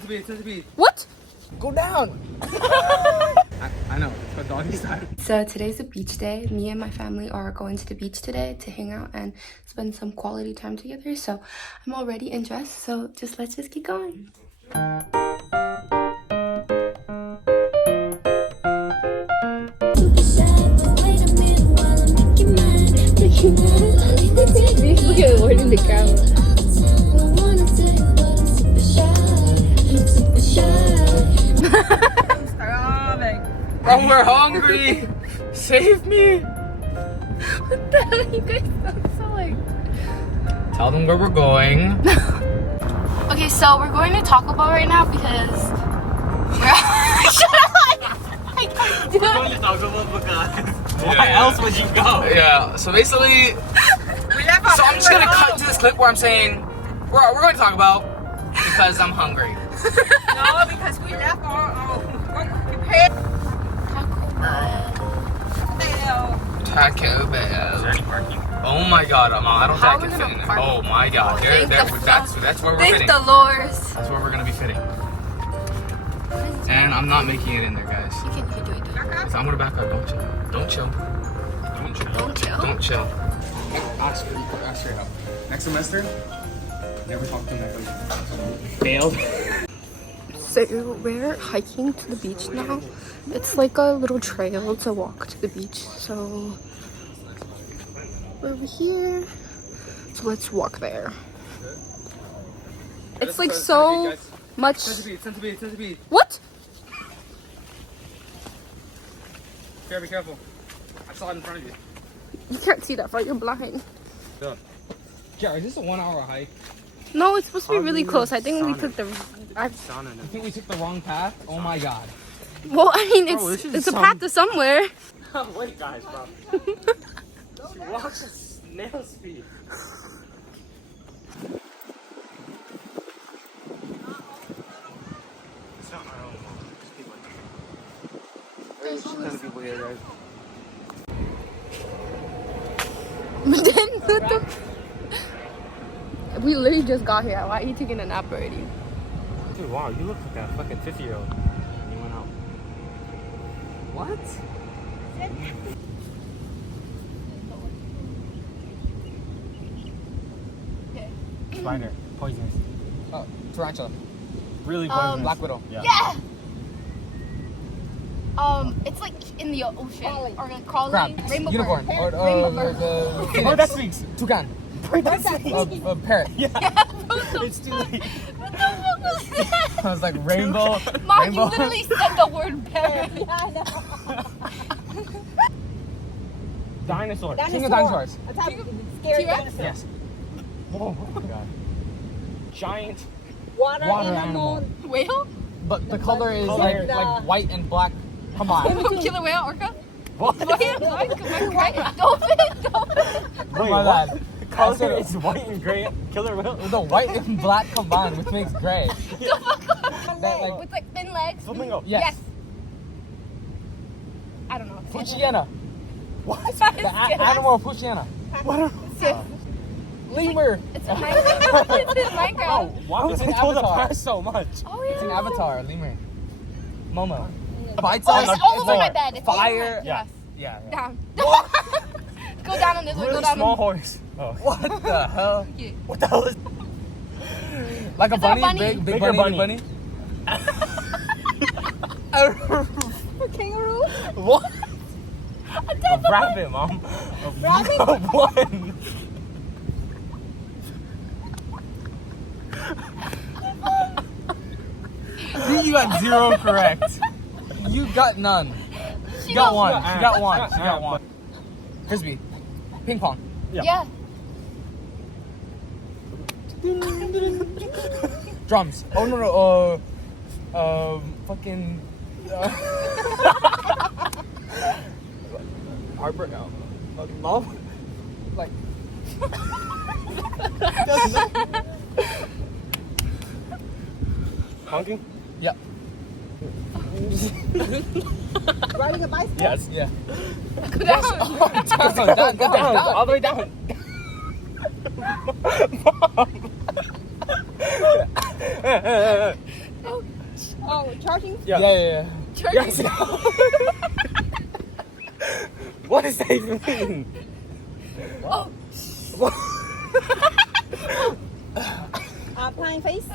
Centipede. What? Go down. I know. It's called doggy style. So today's a beach day. Me and my family are going to the beach today to hang out and spend some quality time together. So I'm all ready and dressed. So let's just get going. Look at Lord in the camera. Oh, we're hungry. Save me. What the hell? You guys sound so like... Tell them where we're going. Okay, so we're going to Taco Bell right now because we're... Shut up! I can't do it. to Taco Bell because why else would you go? Yeah. So basically, so I'm just gonna cut to this clip where I'm saying we're going to Taco Bell because I'm hungry. No, because we left our prepared Taco Bell. Is there any parking? Oh my God, I don't How think I are can we fit in gonna there. park? Oh my God, Thank the that's where we're Thank fitting. the Lords. That's where we're gonna be fitting. And I'm not making it in there, guys. You can do it. So I'm gonna back up. Don't chill. Don't chill. Don't chill. Ask straight up. Next semester, never talk to me. Failed. So we're hiking to the beach now. It's like a little trail to walk to the beach. So we're over here. So let's walk there. It's like so much. Centipede. What? Be careful. I saw it in front of you. You can't see that far. You're blind. Chiarra, is this a 1 hour hike? No, it's supposed to be really close. I think we took the. I think we took the wrong path. Oh my God. Well, I mean, Bro, this is it's a path to somewhere. Wait, guys, bro. She walks at snail speed. It's not my own fault. There's people people here, guys. But then, what the? We literally just got here. Why are you taking a nap already? Dude, wow, you look like a fucking 50-year-old. You went out. What? Spider. Poisonous. Oh, tarantula. Really poisonous. Black widow. Yeah. Yeah. It's like in the ocean or like crawling. Crab. Rainbow Unicorn. bird. Or Rainbow bird. Bird that speaks. Toucan. Bird that speaks. A parrot. Yeah. It's too late. What the fuck was that? I was like rainbow. Mom, rainbow. you literally said the word parrot. Dinosaur. King of dinosaurs. scary T-Rex? dinosaur. Yes. Oh my God. Giant. Water, Water animal. Whale? But the color is Color. like white and black. Come on. Killer whale, orca? What? Dolphin? Wait, My what? bad. Color is white and gray. Killer whale. The white and black combined, which makes gray. That, like, With like thin legs? Flamingo. yes. I don't know. Fuchiana. What? The animal Fuchiana. What? Lemur. It's in Minecraft. It's in Oh, Minecraft. why was It's I an told to avatar. pass so much? Oh, yeah. It's an avatar, lemur. Momo. Bites Oh, us. it's all over my bed. It's all over Fire. my- Yeah. Yeah. Down. Go down on this one. Really Go down small on horse. Oh. What the hell? What the hell is? Like a Is that a bunny? bunny? Big Bigger bunny? bunny. Big bunny? A kangaroo. What? A A dead rabbit, mom. Rabbit? One. You got 0 correct. You got none. She got knows. one. She got one. She got one. Frisbee. Ping pong. Yeah. Drums. Oh no no. Fucking. Arbor. Mom? Like. Honking? Yep. Riding a bicycle. Yes. Yeah. Go down. Down. Go down. All the way down. Mom. Oh, charging. Yeah. Yeah. Yes. What does that even mean? Oh. Applying face.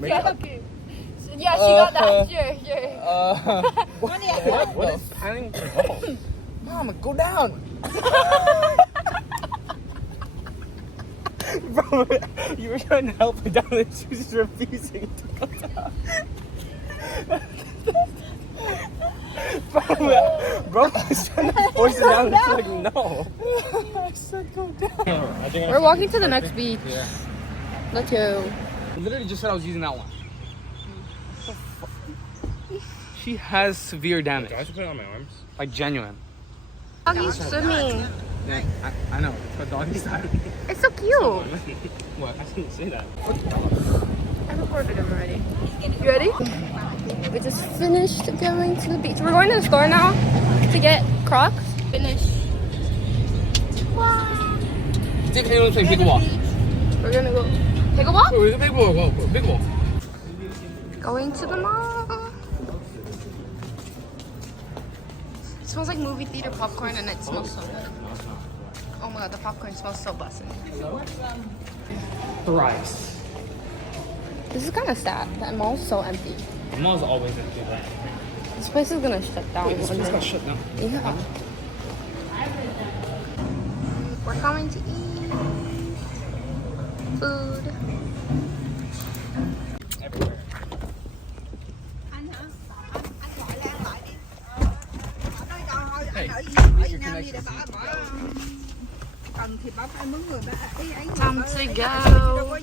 Yeah, okay. Yeah, she got that. Sure. What is panning? Oh. Mama, go down. Bro, you were trying to help her down and she was just refusing to go down. Bro was trying to force it down and she's like, no. I said go down. We're walking to the next beach. Yeah. Let's go. I literally just said I was using that one. She has severe damage. Do I have to put it on my arms? Like genuine. Doggy's swimming. Yeah, I know. It's called doggy style. It's so cute. What? I didn't say that. I recorded him already. You ready? We just finished going to the beach. We're going to the store now to get Crocs. Finish. Wow. See if anyone's playing pickleball. We're gonna go pickleball? Oh, it's a pickleball. Go, pickleball. Going to the mall. It smells like movie theater popcorn and it smells so good. Oh my god, the popcorn smells so bussin'. Thrice. This is kind of sad. That mall's so empty. The mall's always empty. This place is gonna shut down. Wait, this place got shut down. Yeah. We're coming to eat food. Everywhere. Anh hả? Anh gọi Lan lại đi. Nói rồi, anh ở Việt Nam đi để bà cần thì bà phải mướn người bà tí ấy. Time to go.